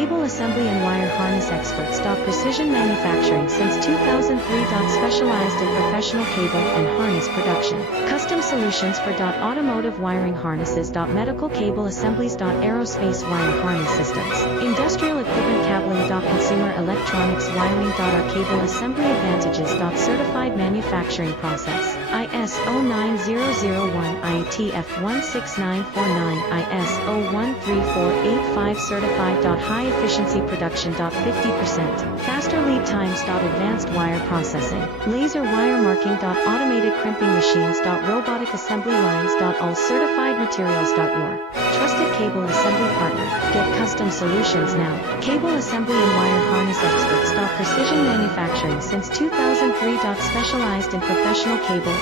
Cable assembly and wire harness experts. Precision manufacturing since 2003. Specialized in professional cable and harness production. Custom solutions for automotive wiring harnesses. Medical cable assemblies. Aerospace wire harness systems. Industrial equipment cabling. Consumer electronics wiring. Our cable assembly advantages. Certified manufacturing process. ISO 9001 IATF 16949 ISO 13485 certified. High efficiency production. 50% faster lead times. Advanced wire processing. Laser wire marking. Automated crimping machines. Robotic assembly lines. All certified materials. Your trusted cable assembly partner. Get custom solutions now. Cable assembly and wire harness experts. Precision manufacturing since 2003. Specialized in professional cable